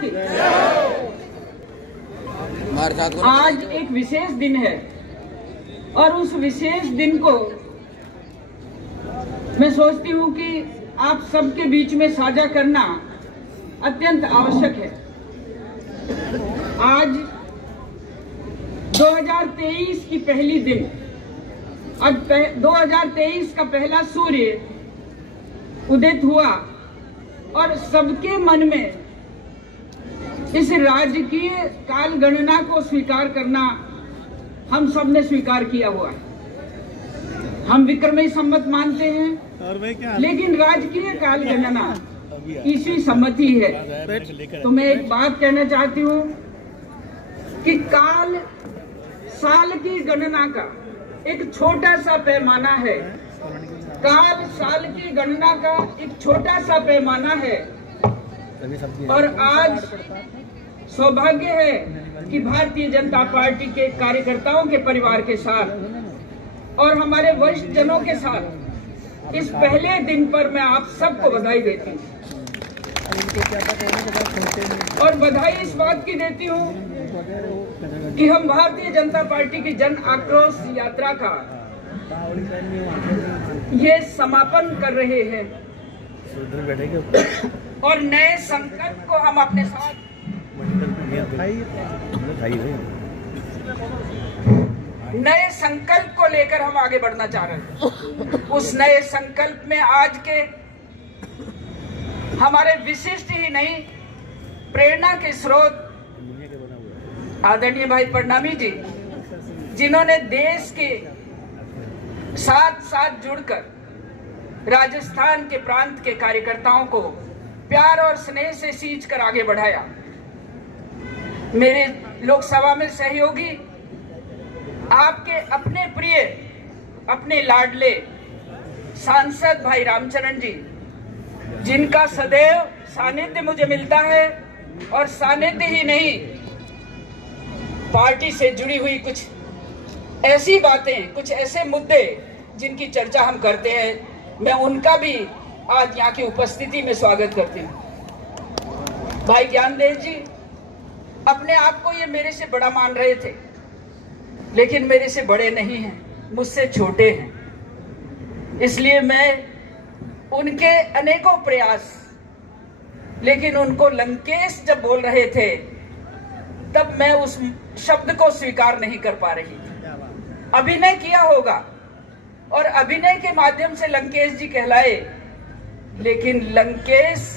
की। आज एक विशेष दिन है और उस विशेष दिन को मैं सोचती हूँ कि आप सबके बीच में साझा करना अत्यंत आवश्यक है। आज 2023 की पहली दिन, आज 2023 का पहला सूर्य उदित हुआ और सबके मन में इस राजकीय काल गणना को स्वीकार करना हम सब ने स्वीकार किया हुआ है। हम विक्रमी संवत मानते हैं, लेकिन राजकीय काल गणना ईस्वी सम्मति है। तो मैं एक बात कहना चाहती हूँ कि काल साल की गणना का एक छोटा सा पैमाना है। काल साल की गणना का एक छोटा सा पैमाना है और आज सौभाग्य है कि भारतीय जनता पार्टी के कार्यकर्ताओं के परिवार के साथ और हमारे वरिष्ठ जनों के साथ इस पहले दिन पर मैं आप सबको बधाई देती हूँ। और बधाई इस बात की देती हूँ कि हम भारतीय जनता पार्टी की जन आक्रोश यात्रा का ये समापन कर रहे हैं और नए संकल्प को हम अपने साथ नए संकल्प को लेकर हम आगे बढ़ना चाह रहे हैं। उस नए संकल्प में आज के हमारे विशिष्ट ही नहीं प्रेरणा के स्रोत आदरणीय भाई परनामी जी, जिन्होंने देश के साथ साथ जुड़कर राजस्थान के प्रांत के कार्यकर्ताओं को प्यार और स्नेह से सींचकर आगे बढ़ाया। मेरे लोकसभा में सहयोगी आपके अपने प्रिय, अपने लाडले सांसद भाई रामचरण जी, जिनका सदैव सानिध्य मुझे मिलता है और सानिध्य ही नहीं, पार्टी से जुड़ी हुई कुछ ऐसी बातें, कुछ ऐसे मुद्दे जिनकी चर्चा हम करते हैं, मैं उनका भी आज यहाँ की उपस्थिति में स्वागत करती हूँ। भाई ज्ञानदेव जी अपने आप को ये मेरे से बड़ा मान रहे थे, लेकिन मेरे से बड़े नहीं हैं, मुझसे छोटे हैं। इसलिए मैं उनके अनेकों प्रयास, लेकिन उनको लंकेश जब बोल रहे थे तब मैं उस शब्द को स्वीकार नहीं कर पा रही थी। अभिनय किया होगा और अभिनय के माध्यम से लंकेश जी कहलाए, लेकिन लंकेश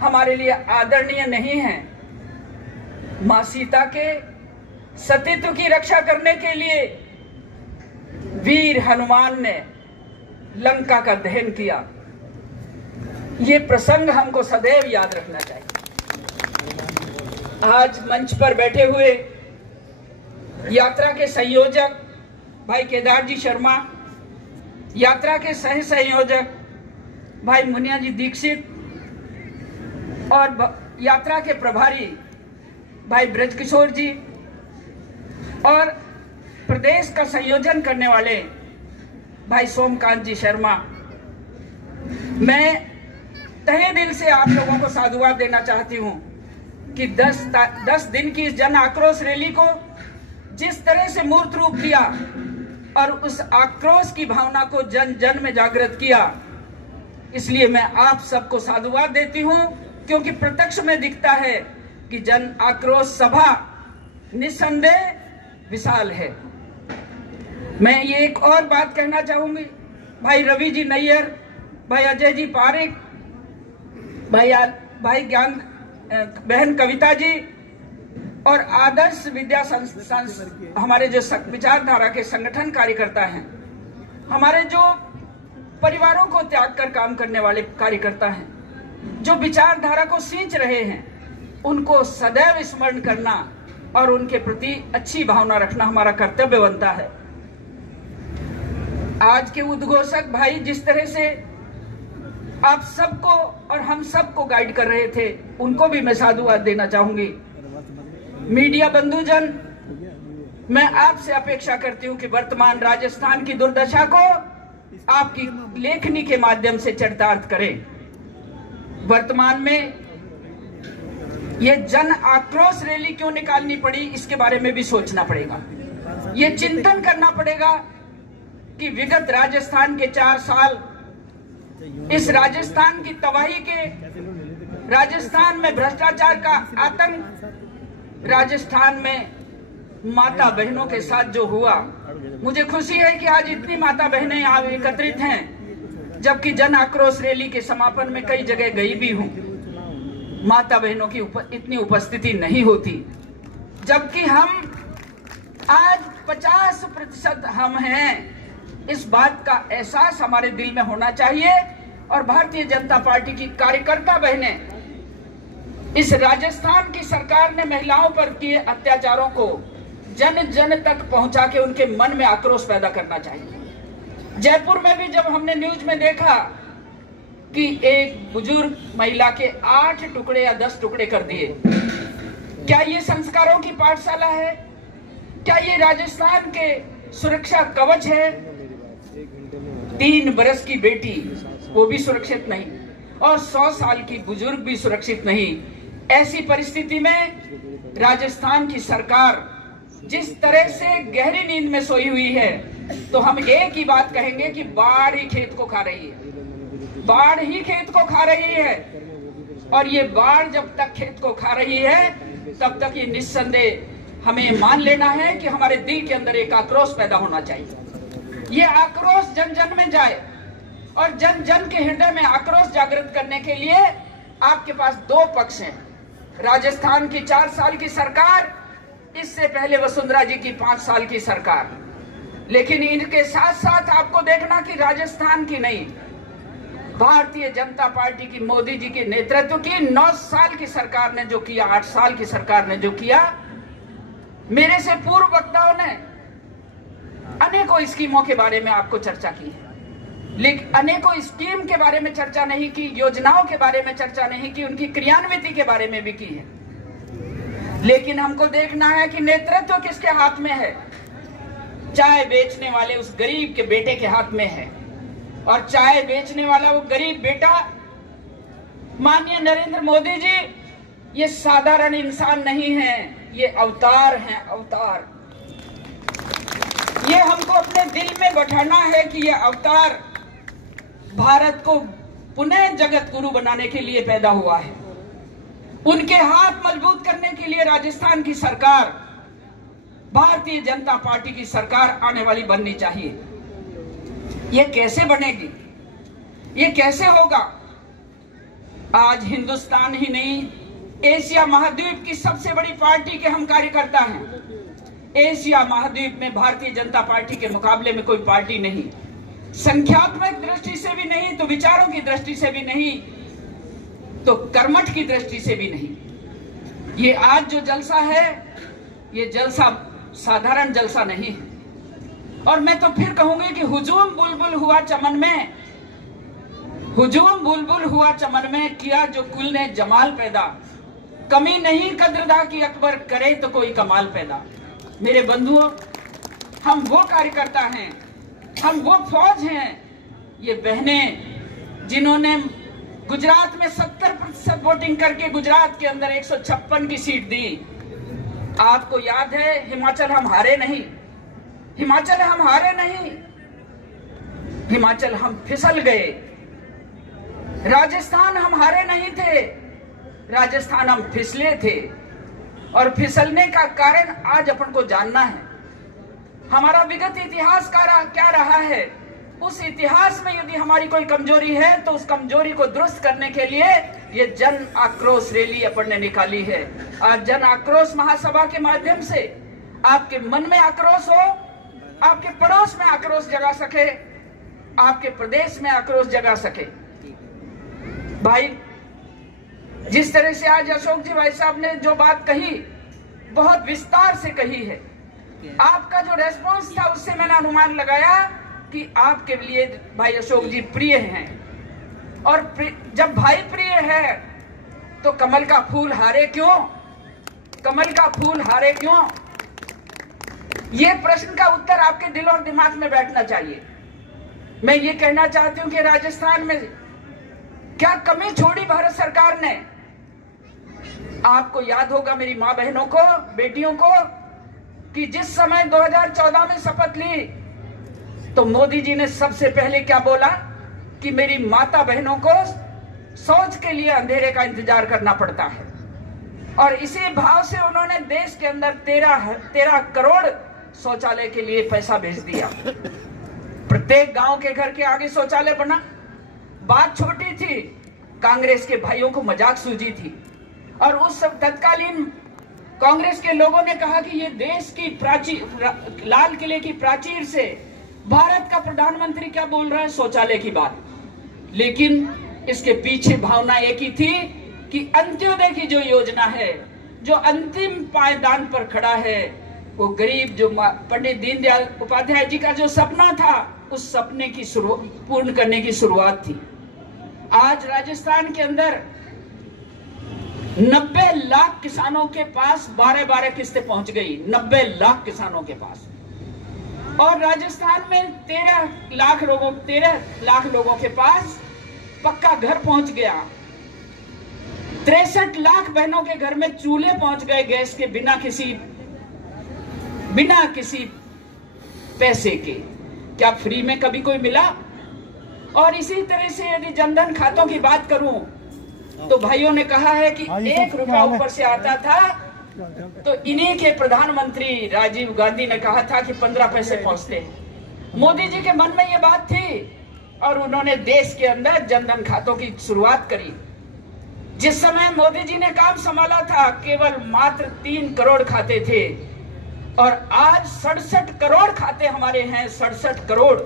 हमारे लिए आदरणीय नहीं है। मां सीता के सतीत्व की रक्षा करने के लिए वीर हनुमान ने लंका का दहन किया। ये प्रसंग हमको सदैव याद रखना चाहिए। आज मंच पर बैठे हुए यात्रा के संयोजक भाई केदार जी शर्मा, यात्रा के सह संयोजक भाई मुनिया जी दीक्षित और यात्रा के प्रभारी भाई ब्रजकिशोर जी और प्रदेश का संयोजन करने वाले भाई सोमकांत जी शर्मा, मैं तहे दिल से आप लोगों को साधुवाद देना चाहती हूं कि 10 दिन की इस जन आक्रोश रैली को जिस तरह से मूर्त रूप दिया और उस आक्रोश की भावना को जन जन में जागृत किया, इसलिए मैं आप सबको साधुवाद देती हूं, क्योंकि प्रत्यक्ष में दिखता है कि जन आक्रोश सभा निस्संदेह विशाल है। मैं ये एक और बात कहना चाहूंगी, भाई रवि जी नैयर, भाई अजय जी पारिक, भाई ज्ञान बहन कविता जी और आदर्श विद्या हमारे जो विचारधारा के संगठन कार्यकर्ता हैं, हमारे जो परिवारों को त्याग कर काम करने वाले कार्यकर्ता हैं, जो विचारधारा को सींच रहे हैं, उनको सदैव स्मरण करना और उनके प्रति अच्छी भावना रखना हमारा कर्तव्य बनता है। आज के उद्घोषक भाई जिस तरह से आप सबको और हम सबको गाइड कर रहे थे, उनको भी मैं साधुवाद देना चाहूंगी। मीडिया बंधुजन, मैं आपसे अपेक्षा करती हूं कि वर्तमान राजस्थान की दुर्दशा को आपकी लेखनी के माध्यम से चरितार्थ करें। वर्तमान में ये जन आक्रोश रैली क्यों निकालनी पड़ी, इसके बारे में भी सोचना पड़ेगा। ये चिंतन करना पड़ेगा कि विगत राजस्थान के 4 साल, इस राजस्थान की तबाही के, राजस्थान में भ्रष्टाचार का आतंक, राजस्थान में माता बहनों के साथ जो हुआ, मुझे खुशी है कि आज इतनी माता बहनें यहाँ एकत्रित हैं, जबकि जन आक्रोश रैली के समापन में कई जगह गई भी हूं, माता बहनों की इतनी उपस्थिति नहीं होती, जबकि हम आज 50% हम हैं। इस बात का एहसास हमारे दिल में होना चाहिए और भारतीय जनता पार्टी की कार्यकर्ता बहनें, इस राजस्थान की सरकार ने महिलाओं पर किए अत्याचारों को जन जन तक पहुंचा के उनके मन में आक्रोश पैदा करना चाहिए। जयपुर में भी जब हमने न्यूज में देखा कि एक बुजुर्ग महिला के 8 टुकड़े या 10 टुकड़े कर दिए, क्या ये संस्कारों की पाठशाला है? क्या ये राजस्थान के सुरक्षा कवच है? 3 बरस की बेटी वो भी सुरक्षित नहीं और 100 साल की बुजुर्ग भी सुरक्षित नहीं। ऐसी परिस्थिति में राजस्थान की सरकार जिस तरह से गहरी नींद में सोई हुई है, तो हम एक ही बात कहेंगे कि बाढ़ ही खेत को खा रही है, बाढ़ ही खेत को खा रही है। और ये बाढ़ जब तक खेत को खा रही है, तब तक ये निस्संदेह हमें मान लेना है कि हमारे दिल के अंदर एक आक्रोश पैदा होना चाहिए। ये आक्रोश जन जन में जाए और जन जन के हृदय में आक्रोश जागृत करने के लिए आपके पास 2 पक्ष हैं। राजस्थान की 4 साल की सरकार, इससे पहले वसुंधरा जी की 5 साल की सरकार, लेकिन इनके साथ साथ आपको देखना कि राजस्थान की नहीं, भारतीय जनता पार्टी की, मोदी जी के नेतृत्व की 9 साल की सरकार ने जो किया, 8 साल की सरकार ने जो किया, मेरे से पूर्व वक्ताओं ने अनेकों स्कीमों के बारे में आपको चर्चा की है, लेकिन अनेकों स्कीम के बारे में चर्चा नहीं की, योजनाओं के बारे में चर्चा नहीं की, उनकी क्रियान्विति के बारे में भी की है। लेकिन हमको देखना है कि नेतृत्व किसके हाथ में है। चाय बेचने वाले उस गरीब के बेटे के हाथ में है, और चाय बेचने वाला वो गरीब बेटा माननीय नरेंद्र मोदी जी, ये साधारण इंसान नहीं है, ये अवतार हैं, अवतार। ये हमको अपने दिल में बैठाना है कि ये अवतार भारत को पुनः जगत गुरु बनाने के लिए पैदा हुआ है। उनके हाथ मजबूत करने के लिए राजस्थान की सरकार, भारतीय जनता पार्टी की सरकार आने वाली बननी चाहिए। ये कैसे बनेगी, ये कैसे होगा? आज हिंदुस्तान ही नहीं, एशिया महाद्वीप की सबसे बड़ी पार्टी के हम कार्यकर्ता हैं। एशिया महाद्वीप में भारतीय जनता पार्टी के मुकाबले में कोई पार्टी नहीं, संख्यात्मक दृष्टि से भी नहीं, तो विचारों की दृष्टि से भी नहीं, तो कर्मठ की दृष्टि से भी नहीं। ये आज जो जलसा है, ये जलसा साधारण जलसा नहीं है। और मैं तो फिर कहूंगी कि हुजूम बुलबुल हुआ चमन में, हुजूम बुलबुल हुआ चमन में, किया जो कुल ने जमाल पैदा, कमी नहीं कद्रदा की अकबर, करे तो कोई कमाल पैदा। मेरे बंधुओं, हम वो कार्यकर्ता हैं, हम वो फौज हैं, ये बहनें जिन्होंने गुजरात में 70% वोटिंग करके गुजरात के अंदर 156 की सीट दी। आपको याद है, हिमाचल हम हारे नहीं, हिमाचल हम हारे नहीं, हिमाचल हम फिसल गए। राजस्थान हम हारे नहीं थे, राजस्थान हम फिसले थे। और फिसलने का कारण आज अपन को जानना है। हमारा विगत इतिहास क्या रहा है, उस इतिहास में यदि हमारी कोई कमजोरी है तो उस कमजोरी को दुरुस्त करने के लिए ये जन आक्रोश रैली अपन ने निकाली है। आज जन आक्रोश महासभा के माध्यम से आपके मन में आक्रोश हो, आपके पड़ोस में आक्रोश जगा सके, आपके प्रदेश में आक्रोश जगा सके। भाई, जिस तरह से आज अशोक जी भाई साहब ने जो बात कही, बहुत विस्तार से कही है। आपका जो रेस्पॉन्स था उससे मैंने अनुमान लगाया कि आपके लिए भाई अशोक जी प्रिय हैं। और जब भाई प्रिय है तो कमल का फूल हारे क्यों, कमल का फूल हारे क्यों? ये प्रश्न का उत्तर आपके दिल और दिमाग में बैठना चाहिए। मैं ये कहना चाहती हूं कि राजस्थान में क्या कमी छोड़ी भारत सरकार ने? आपको याद होगा मेरी मां बहनों को, बेटियों को, कि जिस समय 2014 में शपथ ली तो मोदी जी ने सबसे पहले क्या बोला कि मेरी माता बहनों को शौच के लिए अंधेरे का इंतजार करना पड़ता है। और इसी भाव से उन्होंने देश के अंदर 13 करोड़ शौचालय के लिए पैसा भेज दिया। प्रत्येक गांव के घर के आगे शौचालय बना। बात छोटी थी, कांग्रेस के भाइयों को मजाक सूझी थी और उस तत्कालीन कांग्रेस के लोगों ने कहा कि ये देश की प्राचीर, लाल किले की प्राचीर से भारत का प्रधानमंत्री क्या बोल रहा है शौचालय की बात। लेकिन इसके पीछे भावना एक ही थी कि अंत्योदय की जो योजना है, जो अंतिम पायदान पर खड़ा है, वो गरीब, जो पंडित दीनदयाल उपाध्याय जी का जो सपना था, उस सपने की पूर्ण करने की शुरुआत थी। आज राजस्थान के अंदर 90 लाख किसानों के पास 12-12 किस्तें पहुंच गई। 90 लाख किसानों के पास। और राजस्थान में 13 लाख लोगों के पास पक्का घर पहुंच गया। 63 लाख बहनों के घर में चूल्हे पहुंच गए गैस के, बिना किसी पैसे के। क्या फ्री में कभी कोई मिला? और इसी तरह से यदि जनधन खातों की बात करूं तो भाइयों ने कहा है कि 1 रुपया ऊपर से आता था तो इन्हीं के प्रधानमंत्री राजीव गांधी ने कहा था कि 15 पैसे पहुंचते हैं। मोदी जी के मन में ये बात थी और उन्होंने देश के अंदर जनधन खातों की शुरुआत करी। जिस समय मोदी जी ने काम संभाला था केवल मात्र 3 करोड़ खाते थे और आज 67 करोड़ खाते हमारे हैं। 67 करोड़।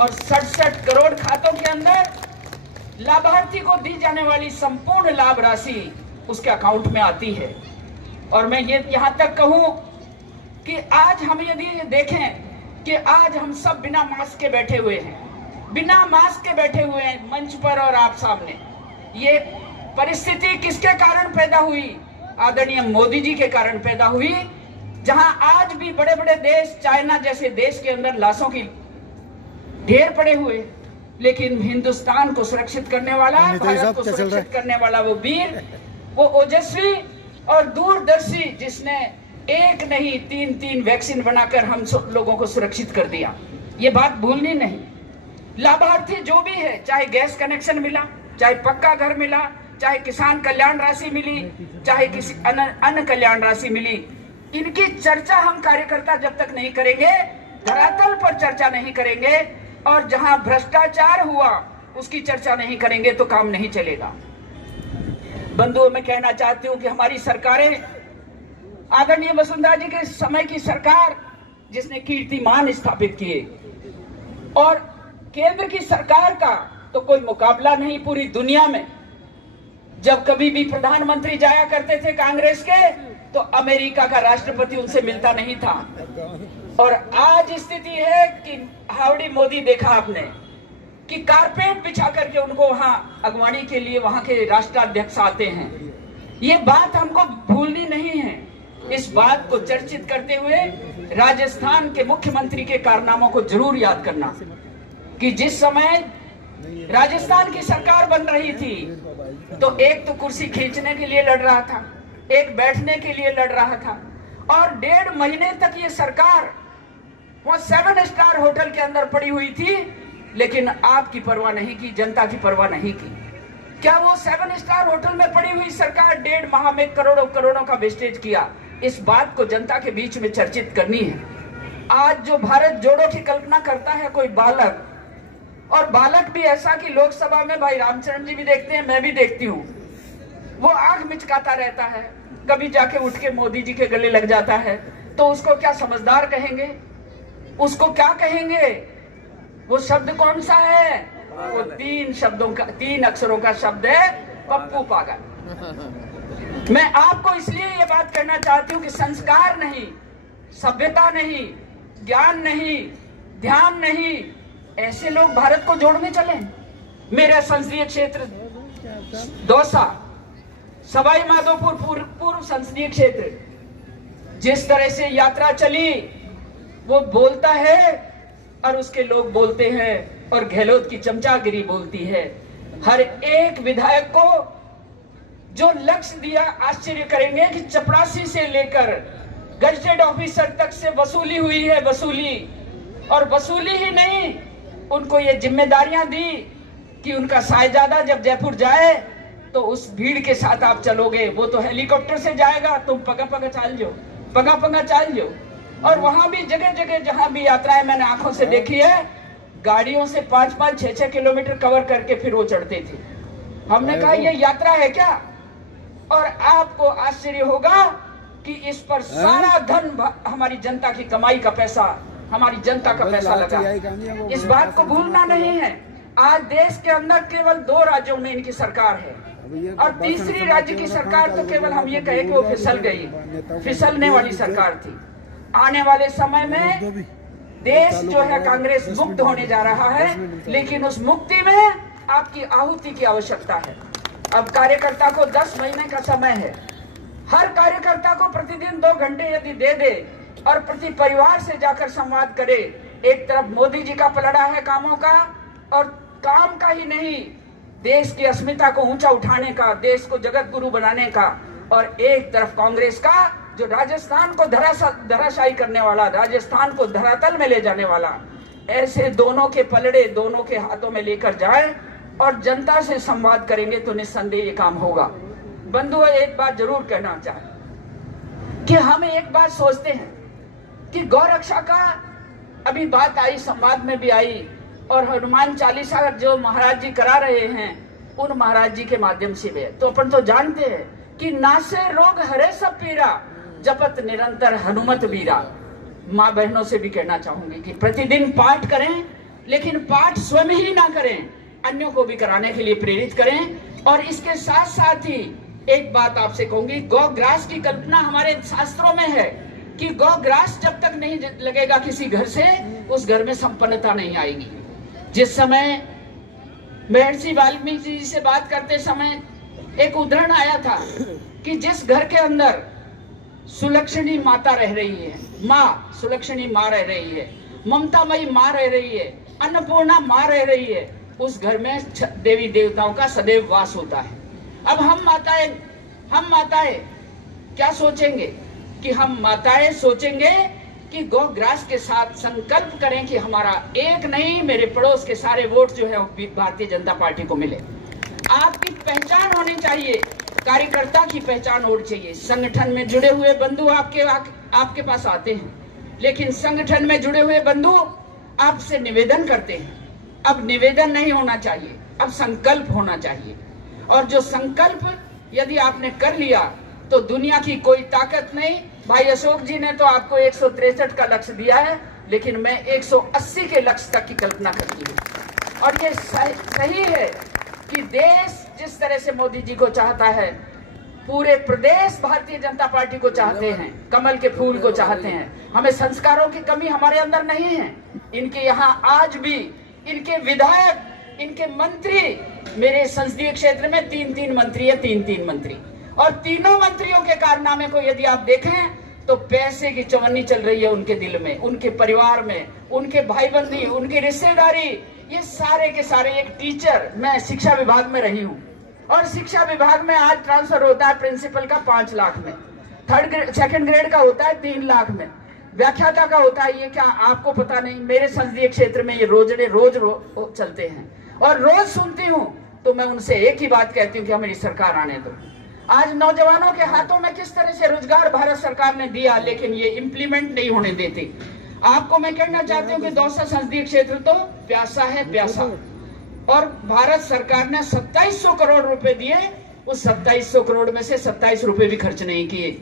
और 67 करोड़ खातों के अंदर लाभार्थी को दी जाने वाली संपूर्ण लाभ राशि उसके अकाउंट में आती है। और मैं ये यहां तक कहूं कि आज हम यदि देखें कि आज हम सब बिना मास्क के बैठे हुए हैं, बिना मास्क के बैठे हुए हैं मंच पर और आप सामने। ये परिस्थिति किसके कारण पैदा हुई? आदरणीय मोदी जी के कारण पैदा हुई। जहां आज भी बड़े बड़े देश, चाइना जैसे देश के अंदर लाशों की ढेर पड़े हुए, लेकिन हिंदुस्तान को सुरक्षित करने वाला, भारत को सुरक्षित करने वाला वो वीर, वो ओजस्वी और दूरदर्शी, जिसने एक नहीं 3-3 वैक्सीन बनाकर हम लोगों को सुरक्षित कर दिया। ये बात भूलनी नहीं। लाभार्थी जो भी है, चाहे गैस कनेक्शन मिला, चाहे पक्का घर मिला, चाहे किसान कल्याण राशि मिली, चाहे किसी अन्य कल्याण राशि मिली, इनकी चर्चा हम कार्यकर्ता जब तक नहीं करेंगे, धरातल पर चर्चा नहीं करेंगे और जहां भ्रष्टाचार हुआ उसकी चर्चा नहीं करेंगे तो काम नहीं चलेगा। बंधुओं, मैं कहना चाहती हूं कि हमारी सरकारें, आदरणीय वसुंधरा जी के समय की सरकार जिसने कीर्तिमान स्थापित किए, और केंद्र की सरकार का तो कोई मुकाबला नहीं पूरी दुनिया में। जब कभी भी प्रधानमंत्री जाया करते थे कांग्रेस के तो अमेरिका का राष्ट्रपति उनसे मिलता नहीं था। और आज स्थिति है कि हावड़ी मोदी देखा आपने कि कारपेट बिछा करके उनको वहां अगवानी के लिए वहां के राष्ट्राध्यक्ष आते हैं। ये बात हमको भूलनी नहीं है। इस बात को चर्चित करते हुए राजस्थान के मुख्यमंत्री के कारनामों को जरूर याद करना कि जिस समय राजस्थान की सरकार बन रही थी तो एक तो कुर्सी खींचने के लिए लड़ रहा था, एक बैठने के लिए लड़ रहा था, और 1.5 महीने तक ये सरकार वो 7 स्टार होटल के अंदर पड़ी हुई थी, लेकिन आपकी परवाह नहीं की, जनता की परवाह नहीं की। क्या वो 7 स्टार होटल में पड़ी हुई सरकार 1.5 माह में करोड़ों का वेस्टेज किया? इस बात को जनता के बीच में चर्चित करनी है। आज जो भारत जोड़ो की कल्पना करता है कोई बालक, और बालक भी ऐसा कि लोकसभा में भाई रामचरण जी भी देखते हैं, मैं भी देखती हूँ, वो आंख मिचकाता रहता है, कभी जाके उठ के मोदी जी के गले लग जाता है, तो उसको क्या समझदार कहेंगे? उसको क्या कहेंगे? वो शब्द कौन सा है? वो 3 अक्षरों का शब्द है, पप्पू पागल। मैं आपको इसलिए ये बात करना चाहती हूँ कि संस्कार नहीं, सभ्यता नहीं, ज्ञान नहीं, ध्यान नहीं, ऐसे लोग भारत को जोड़ने चले। मेरा संसदीय क्षेत्र दौसा, सवाई माधोपुर पूर्व संसदीय क्षेत्र, जिस तरह से यात्रा चली, वो बोलता है और उसके लोग बोलते हैं और गहलोत की चमचागिरी बोलती है। हर एक विधायक को जो लक्ष्य दिया, आश्चर्य करेंगे कि चपरासी से लेकर गजेटेड ऑफिसर तक से वसूली हुई है, वसूली। और वसूली ही नहीं, उनको ये जिम्मेदारियां दी कि उनका साहिबजादा जब जयपुर जाए तो उस भीड़ के साथ आप चलोगे, वो तो हेलीकॉप्टर से जाएगा, तुम पगा पगा चाल जो। और वहां भी जगह जगह जहां भी यात्राएं मैंने आंखों से देखी है, गाड़ियों से 5-5, 6-6 किलोमीटर कवर करके फिर वो चढ़ते थे। हमने कहा ये यात्रा है क्या? और आपको आश्चर्य होगा कि इस पर सारा धन हमारी जनता की कमाई का पैसा, हमारी जनता का पैसा लगा। इस बात को भूलना नहीं है। आज देश के अंदर केवल 2 राज्यों में इनकी सरकार है, और तीसरी राज्य की सरकार तो केवल हम ये कहे कि वो फिसल गई, फिसलने वाली सरकार थी। आने वाले समय में देश जो है कांग्रेस मुक्त होने जा रहा है, लेकिन उस मुक्ति में आपकी आहुति की आवश्यकता है। अब कार्यकर्ता को 10 महीने का समय है। हर कार्यकर्ता को प्रतिदिन 2 घंटे यदि दे दे और प्रति परिवार से जाकर संवाद करे। एक तरफ मोदी जी का पलड़ा है कामों का, और काम का ही नहीं, देश की अस्मिता को ऊंचा उठाने का, देश को जगत गुरु बनाने का, और एक तरफ कांग्रेस का जो राजस्थान को धराशायी करने वाला, राजस्थान को धरातल में ले जाने वाला। ऐसे दोनों के पलड़े दोनों के हाथों में लेकर जाए और जनता से संवाद करेंगे तो निस्संदेह ये काम होगा। बंधुओं, एक बात जरूर कहना चाहे कि हम एक बात सोचते हैं कि गौ रक्षा का अभी बात आई, संवाद में भी आई, और हनुमान चालीसा जो महाराज जी करा रहे हैं उन महाराज जी के माध्यम से भी, तो अपन तो जानते हैं कि नासे रोग हरे सब पीरा, जपत निरंतर हनुमत वीरा। माँ बहनों से भी कहना चाहूंगी कि प्रतिदिन पाठ करें, लेकिन पाठ स्वयं ही ना करें, अन्यों को भी कराने के लिए प्रेरित करें। और इसके साथ साथ ही एक बात आपसे कहूंगी, गौग्रास की कल्पना हमारे शास्त्रों में है कि गौग्रास जब तक नहीं लगेगा किसी घर से, उस घर में संपन्नता नहीं आएगी। जिस समय महर्षि वाल्मीकि जी से बात करते समय एक उदाहरण आया था कि जिस घर के अंदर सुलक्षणी माता रह रही है, माँ सुलक्षणी माँ रह रही है, ममतामयी माँ रह रही है, अन्नपूर्णा माँ रह रही है, उस घर में देवी देवताओं का सदैव वास होता है। अब हम माताएं क्या सोचेंगे कि हम माताएं सोचेंगे कि गौग्रास के साथ संकल्प करें कि हमारा एक नहीं, मेरे पड़ोस के सारे वोट जो है भारतीय जनता पार्टी को मिले। आपकी पहचान होनी चाहिए, कार्यकर्ता की पहचान होनी चाहिए। संगठन में जुड़े हुए बंधु आपके पास आते हैं, लेकिन संगठन में जुड़े हुए बंधु आपसे निवेदन करते हैं। अब निवेदन नहीं होना चाहिए, अब संकल्प होना चाहिए। और जो संकल्प यदि आपने कर लिया तो दुनिया की कोई ताकत नहीं। भाई अशोक जी ने तो आपको 163 का लक्ष्य दिया है, लेकिन मैं 180 के लक्ष्य तक की कल्पना करती हूँ। और ये सही है कि देश जिस तरह से मोदी जी को चाहता है, पूरे प्रदेश भारतीय जनता पार्टी को चाहते हैं, कमल के फूल को चाहते हैं। हमें संस्कारों की कमी हमारे अंदर नहीं है। इनके यहाँ आज भी इनके विधायक, इनके मंत्री, मेरे संसदीय क्षेत्र में 3-3 मंत्री है, 3-3 मंत्री, और तीनों मंत्रियों के कारनामे को यदि आप देखें तो पैसे की चवन्नी चल रही है उनके दिल में, उनके परिवार में, उनके भाई बंदी, उनकी रिश्तेदारी, ये सारे के सारे। एक टीचर, मैं शिक्षा विभाग में रही हूँ, और शिक्षा विभाग में आज ट्रांसफर होता है प्रिंसिपल का 5 लाख में, 2nd ग्रेड का होता है 3 लाख में, व्याख्याता का होता है, ये क्या आपको पता नहीं? मेरे संसदीय क्षेत्र में ये रोज चलते हैं, और रोज सुनती हूँ। तो मैं उनसे एक ही बात कहती हूँ कि हमारी सरकार आने दो। आज नौजवानों के हाथों में किस तरह से रोजगार भारत सरकार ने दिया, लेकिन ये इम्प्लीमेंट नहीं होने देती। आपको मैं कहना चाहती हूँ कि दौसा संसदीय क्षेत्र तो प्यासा है, प्यासा, और भारत सरकार ने 2700 करोड़ रुपए दिए, उस 2700 करोड़ में से 27 रुपए भी खर्च नहीं किए।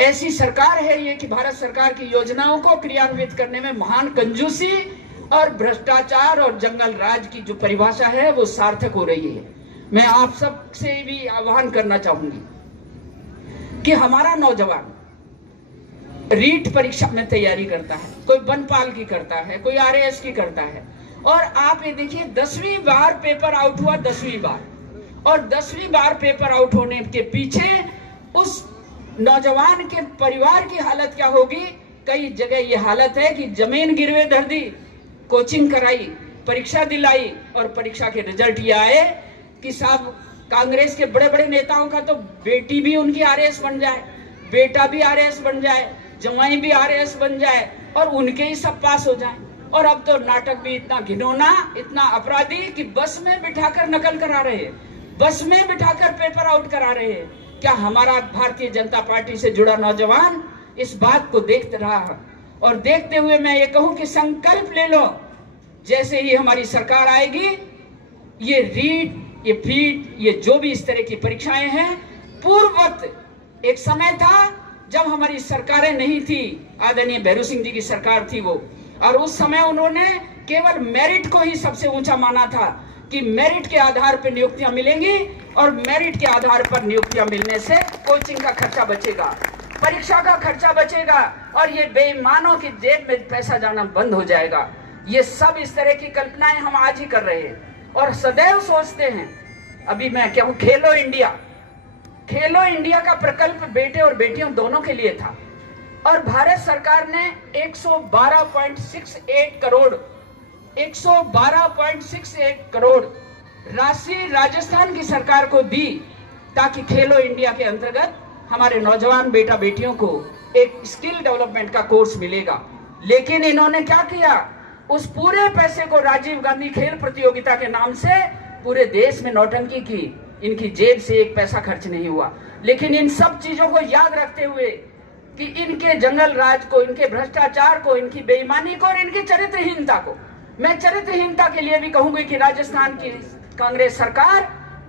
ऐसी सरकार है ये कि भारत सरकार की योजनाओं को क्रियान्वित करने में महान कंजूसी और भ्रष्टाचार और जंगल राज की जो परिभाषा है वो सार्थक हो रही है। मैं आप सब से भी आह्वान करना चाहूंगी कि हमारा नौजवान रीट परीक्षा में तैयारी करता है, कोई बनपाल की करता है, कोई RAS की करता है, और आप ये देखिए 10वीं बार पेपर आउट हुआ, 10वीं बार, और 10वीं बार पेपर आउट होने के पीछे उस नौजवान के परिवार की हालत क्या होगी। कई जगह ये हालत है कि जमीन गिरवे धर दी, कोचिंग कराई, परीक्षा दिलाई, और परीक्षा के रिजल्ट ये आए कि साहब कांग्रेस के बड़े बड़े नेताओं का तो बेटी भी उनकी आरएएस बन जाए, बेटा भी आरएएस बन जाए, जवाई भी आरएएस बन जाए और उनके ही सब पास हो जाए। और अब तो नाटक भी इतना घिनौना, इतना अपराधी कि बस में बिठाकर नकल करा रहे हैं, बस में बिठाकर पेपर आउट करा रहे हैं। क्या हमारा भारतीय जनता पार्टी से जुड़ा नौजवान इस बात को देख रहा है? और देखते हुए मैं ये कहूं कि संकल्प ले लो, जैसे ही हमारी सरकार आएगी, ये रीट, ये फीट, ये जो भी इस तरह की परीक्षाएं हैं, पूर्ववत एक समय था जब हमारी सरकारें नहीं थी, आदरणीय भैरू सिंह जी की सरकार थी वो, और उस समय उन्होंने केवल मेरिट को ही सबसे ऊंचा माना था कि मेरिट के आधार पर नियुक्तियां मिलेंगी और मेरिट के आधार पर नियुक्तियां मिलने से कोचिंग का खर्चा बचेगा, परीक्षा का खर्चा बचेगा और ये बेईमानों की जेब में पैसा जाना बंद हो जाएगा। ये सब इस तरह की कल्पनाएं हम आज ही कर रहे हैं और सदैव सोचते हैं। अभी मैं क्या हूं, खेलो इंडिया का प्रकल्प बेटे और बेटियों दोनों के लिए था और भारत सरकार ने 112.68 करोड़ राशि राजस्थान की सरकार को दी ताकि खेलो इंडिया के अंतर्गत हमारे नौजवान बेटा बेटियों को एक स्किल डेवलपमेंट का कोर्स मिलेगा। लेकिन इन्होंने क्या किया, उस पूरे पैसे को राजीव गांधी खेल प्रतियोगिता के नाम से पूरे देश में नौटंकी की। इनकी जेब से एक पैसा खर्च नहीं हुआ। लेकिन इन सब चीजों को याद रखते हुए कि इनके जंगल राज को, इनके भ्रष्टाचार को, इनकी बेईमानी को और इनकी चरित्रहीनता को, मैं चरित्रहीनता के लिए भी कहूंगी कि राजस्थान की कांग्रेस सरकार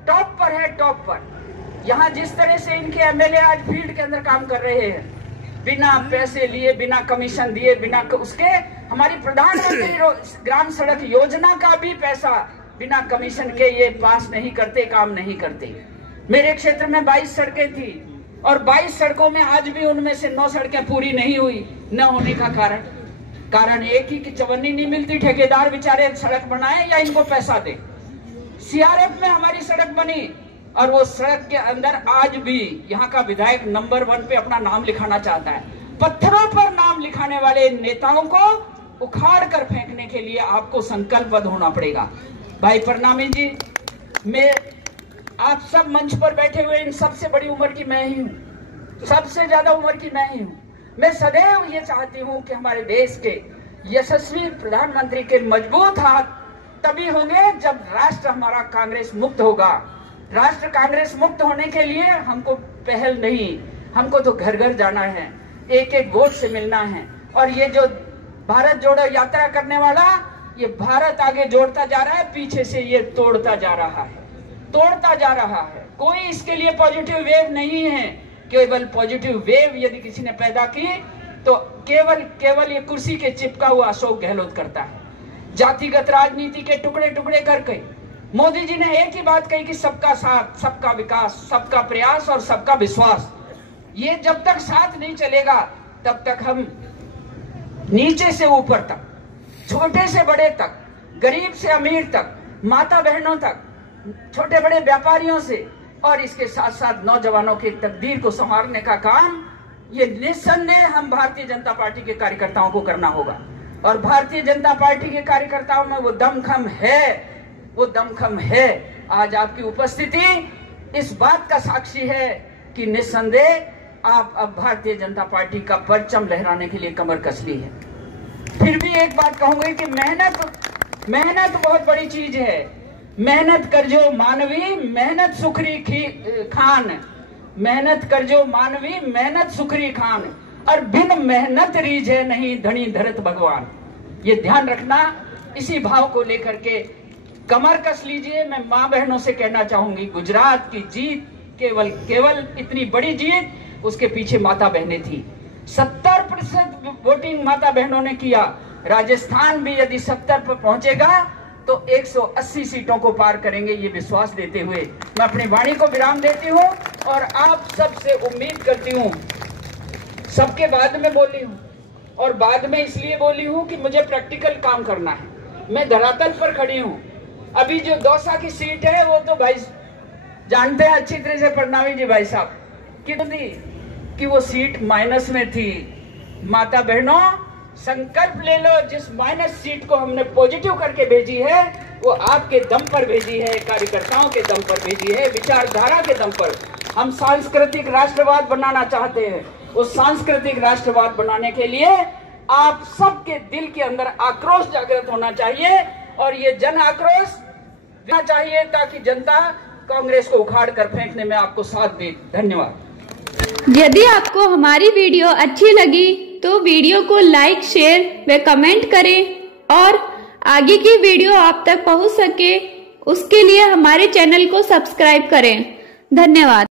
टॉप पर है, टॉप पर। यहाँ जिस तरह से इनके एमएलए आज फील्ड के अंदर काम कर रहे हैं, बिना पैसे लिए, बिना कमीशन दिए, बिना उसके, हमारी प्रधानमंत्री ग्राम सड़क योजना का भी पैसा बिना कमीशन के ये पास नहीं करते, काम नहीं करते। मेरे क्षेत्र में 22 सड़कें थी और 22 सड़कों में आज भी उनमें से 9 सड़कें पूरी नहीं हुई। न होने का कारण एक ही कि चवन्नी नहीं मिलती, ठेकेदार बेचारे सड़क बनाए या इनको पैसा दे। सीआरएफ में हमारी सड़क बनी और वो सड़क के अंदर आज भी यहाँ का विधायक नंबर 1 पे अपना नाम लिखाना चाहता है। पत्थरों पर नाम लिखाने वाले नेताओं को उखाड़ कर फेंकने के लिए आपको संकल्पबद्ध होना पड़ेगा। भाई प्रणामी जी, मैं आप सब मंच पर बैठे हुए इन सबसे बड़ी उम्र की मैं ही हूँ, सबसे ज्यादा उम्र की मैं ही हूँ। मैं सदैव ये चाहती हूँ कि हमारे देश के यशस्वी प्रधानमंत्री के मजबूत हाथ तभी होंगे जब राष्ट्र हमारा कांग्रेस मुक्त होगा। राष्ट्र कांग्रेस मुक्त होने के लिए हमको पहल नहीं, हमको तो घर घर जाना है, एक एक वोट से मिलना है। और ये जो भारत जोड़ो यात्रा करने वाला, ये भारत आगे जोड़ता जा रहा है, पीछे से ये तोड़ता जा रहा है, तोड़ता जा रहा है। कोई इसके लिए पॉजिटिव वेव नहीं है। केवल पॉजिटिव वेव यदि किसी ने पैदा की तो केवल ये कुर्सी के चिपका हुआ अशोक गहलोत करता है। जातिगत राजनीति के टुकड़े टुकड़े करके मोदी जी ने एक ही बात कही कि सबका साथ, सबका विकास, सबका प्रयास और सबका विश्वास। ये जब तक साथ नहीं चलेगा तब तक हम नीचे से ऊपर तक, छोटे से बड़े तक, गरीब से अमीर तक, माता बहनों तक, छोटे बड़े व्यापारियों से और इसके साथ साथ नौजवानों की तकदीर को संवारने का काम ये निस्संदेह हम भारतीय जनता पार्टी के कार्यकर्ताओं को करना होगा। और भारतीय जनता पार्टी के कार्यकर्ताओं में वो दमखम है, वो दमखम है। आज आपकी उपस्थिति इस बात का साक्षी है कि निस्संदेह आप अब भारतीय जनता पार्टी का परचम लहराने के लिए कमर कस ली है। फिर भी एक बात कहूंगी कि मेहनत बहुत बड़ी चीज है। मेहनत कर जो मानवी, मेहनत सुखरी खान, मेहनत कर जो मानवी, मेहनत सुखरी खान, और बिन मेहनत रीझे नहीं धनी धरत भगवान। ये ध्यान रखना। इसी भाव को लेकर के कमर कस लीजिए। मैं माँ बहनों से कहना चाहूंगी, गुजरात की जीत केवल इतनी बड़ी जीत, उसके पीछे माता बहनें थी। 70% वोटिंग माता बहनों ने किया। राजस्थान भी यदि 70 पर पहुंचेगा तो 180 सीटों को पार करेंगे, ये विश्वास देते हुए मैं अपनी वाणी को विराम देती हूं और आप सबसे उम्मीद करती हूं। सबके बाद में बोली हूं और बाद में इसलिए बोली हूं कि मुझे प्रैक्टिकल काम करना है। मैं धरातल पर खड़ी हूं। अभी जो दौसा की सीट है वो तो भाई जानते हैं अच्छी तरह से, प्रणामी जी भाई साहब, कि वो सीट माइनस में थी। माता बहनों, संकल्प ले लो, जिस माइनस सीट को हमने पॉजिटिव करके भेजी है वो आपके दम पर भेजी है, कार्यकर्ताओं के दम पर भेजी है, विचारधारा के दम पर। हम सांस्कृतिक राष्ट्रवाद बनाना चाहते हैं। उस सांस्कृतिक राष्ट्रवाद बनाने के लिए आप सबके दिल के अंदर आक्रोश जागृत होना चाहिए और ये जन आक्रोश देना चाहिए ताकि जनता कांग्रेस को उखाड़ कर फेंकने में आपको साथ दे। धन्यवाद। यदि आपको हमारी वीडियो अच्छी लगी तो वीडियो को लाइक, शेयर व कमेंट करें और आगे की वीडियो आप तक पहुंच सके उसके लिए हमारे चैनल को सब्सक्राइब करें। धन्यवाद।